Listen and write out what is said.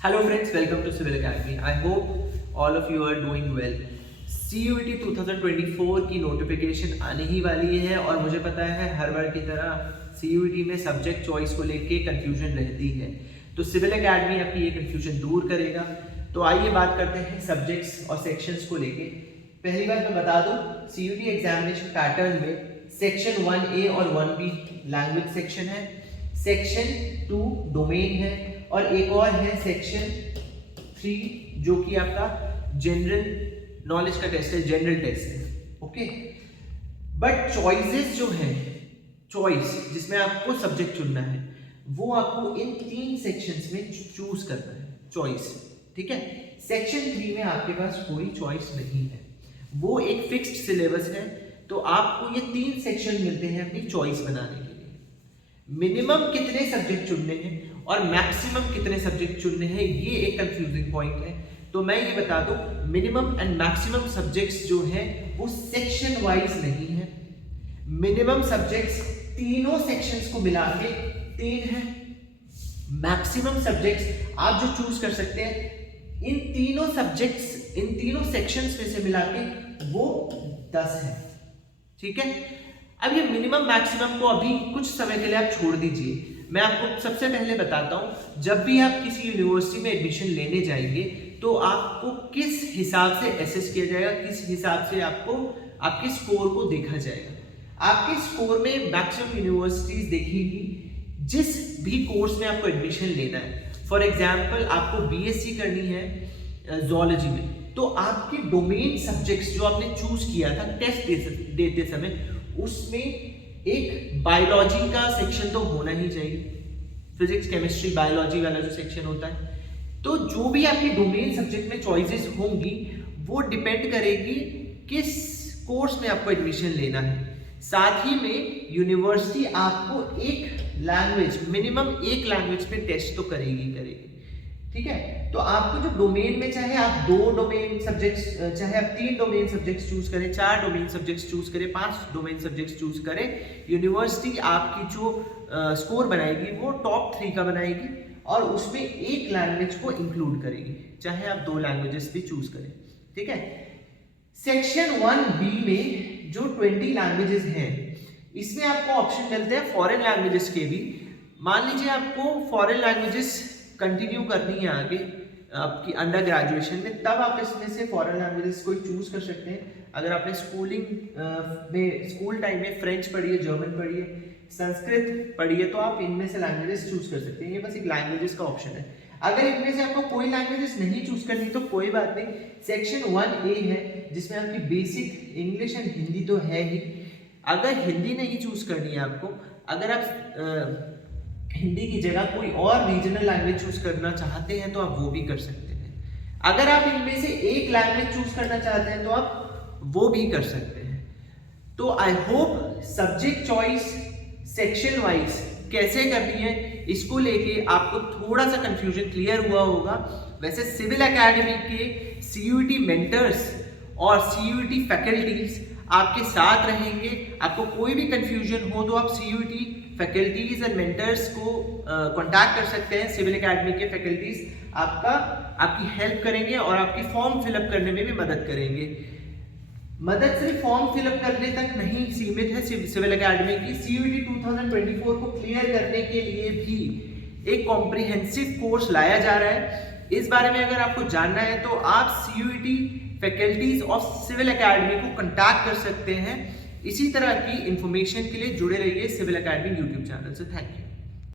Hello friends, welcome to Civil Academy. I hope all of you are doing well. CUET 2024 की notification आने ही वाली है और मुझे पता है हर बार की तरह CUET में सब्जेक्ट चॉइस को लेके कंफ्यूजन रहती है, तो सिविल एकेडमी आपकी ये कंफ्यूजन दूर करेगा। तो आइए बात करते हैं सब्जेक्ट्स और सेक्शंस को लेके। पहली बात मैं बता दूं, CUET एग्जामिनेशन पैटर्न में सेक्शन 1A और 1B लैंग्वेज सेक्शन है, सेक्शन 2 डोमेन है और एक और है सेक्शन 3 जो कि आपका जनरल नॉलेज का टेस्ट है, जनरल टेस्ट है। ओके, बट चॉइसेस जो है, चॉइस जिसमें आपको सब्जेक्ट चुनना है वो आपको इन 3 सेक्शंस में चूज करना है, चॉइस। ठीक है, सेक्शन 3 में आपके पास कोई चॉइस नहीं है, वो एक फिक्स्ड सिलेबस है, तो आपको ये 3 सेक्शन मिलते हैं अपनी चॉइस बनाने के लिए। मिनिमम कितने सब्जेक्ट चुनने हैं और मैक्सिमम कितने सब्जेक्ट चुनने हैं, ये एक कंफ्यूजिंग पॉइंट है। तो मैं ये बता दूं, मिनिमम एंड मैक्सिमम सब्जेक्ट्स जो हैं वो सेक्शन वाइज नहीं है। मिनिमम सब्जेक्ट्स तीनों सेक्शंस को मिला के 3 है। मैक्सिमम सब्जेक्ट्स आप जो चूज कर सकते हैं इन तीनों सब्जेक्ट्स, इन तीनों सेक्शंस में से मिला के वो 10 है। ठीक है, अब ये मिनिमम मैक्सिमम को अभी कुछ समय के लिए आप छोड़ दीजिए। मैं आपको सबसे पहले बताता हूं, जब भी आप किसी यूनिवर्सिटी में एडमिशन लेने जाएंगे तो आपको किस हिसाब से एसेस किया जाएगा, किस हिसाब से आपको आपके स्कोर को देखा जाएगा। आपके स्कोर में मैक्सिमम यूनिवर्सिटीज देखेगी जिस भी कोर्स में आपको एडमिशन लेना है। फॉर एग्जाम्पल, आपको बीएससी करनी है जूलॉजी में, तो आपके डोमेन सब्जेक्ट्स जो आपने चूज किया था टेस्ट देते समय, उसमें एक बायोलॉजी का सेक्शन तो होना ही चाहिए, फिजिक्स केमिस्ट्री बायोलॉजी वाला जो सेक्शन होता है। तो जो भी आपकी डोमेन सब्जेक्ट में चॉइसेस होंगी वो डिपेंड करेगी किस कोर्स में आपको एडमिशन लेना है। साथ ही में यूनिवर्सिटी आपको एक लैंग्वेज, मिनिमम एक लैंग्वेज पे टेस्ट तो करेगी। ठीक है, तो आपको जो डोमेन में, चाहे आप 2 डोमेन सब्जेक्ट्स, चाहे आप 3 डोमेन सब्जेक्ट्स चूज करें, 4 डोमेन सब्जेक्ट्स चूज करें, 5 डोमेन सब्जेक्ट्स चूज करें, यूनिवर्सिटी आपकी जो स्कोर बनाएगी वो टॉप 3 का बनाएगी और उसमें एक लैंग्वेज को इंक्लूड करेगी, चाहे आप 2 लैंग्वेजेस भी चूज करें। ठीक है, सेक्शन 1B में जो 20 लैंग्वेजेस हैं, इसमें आपको ऑप्शन मिलते हैं फॉरेन लैंग्वेजेस के भी। मान लीजिए आपको फॉरेन लैंग्वेजेस कंटिन्यू करनी है आगे आपकी अंडर ग्रेजुएशन में, तब आप इसमें से फॉरेन लैंग्वेजेस कोई चूज कर सकते हैं। अगर आपने स्कूल टाइम में फ्रेंच पढ़ी है, जर्मन पढ़ी है, संस्कृत पढ़ी है, तो आप इनमें से लैंग्वेजेस चूज कर सकते हैं। ये बस एक लैंग्वेजेस का ऑप्शन है। अगर इनमें से आपको कोई लैंग्वेजेस नहीं चूज करनी तो कोई बात नहीं, सेक्शन 1A है जिसमें आपकी बेसिक इंग्लिश एंड हिंदी तो है ही। अगर हिंदी नहीं चूज करनी है आपको, अगर आप हिंदी की जगह कोई और रीजनल लैंग्वेज चूज करना चाहते हैं तो आप वो भी कर सकते हैं। अगर आप इनमें से एक लैंग्वेज चूज करना चाहते हैं तो आप वो भी कर सकते हैं। तो I hope subject choice section wise कैसे करनी है इसको लेके आपको थोड़ा सा कंफ्यूजन क्लियर हुआ होगा। वैसे सिविल एकेडमी के CUET मेंटर्स और CUET फैकल्टीज आपके साथ रहेंगे। आपको कोई भी कंफ्यूजन हो तो आप CUET फैकल्टीज एंड मेंटर्स को कांटेक्ट कर सकते हैं। सिविल एकेडमी के फैकल्टीज आपकी हेल्प करेंगे और आपकी फॉर्म फिलअप करने में भी मदद करेंगे। मदद सिर्फ फॉर्म फिलअप करने तक नहीं सीमित है सिविल एकेडमी की। CUET 2024 को क्लियर करने के लिए भी एक कॉम्प्रिहेंसिव कोर्स लाया जा रहा है। इस बारे में अगर आपको जानना है तो आप CUET faculties of civil academy को कांटेक्ट कर सकते हैं। इसी तरह की इंफॉर्मेशन के लिए जुड़े रहिए सिविल एकेडमी यूट्यूब चैनल से। Thank you.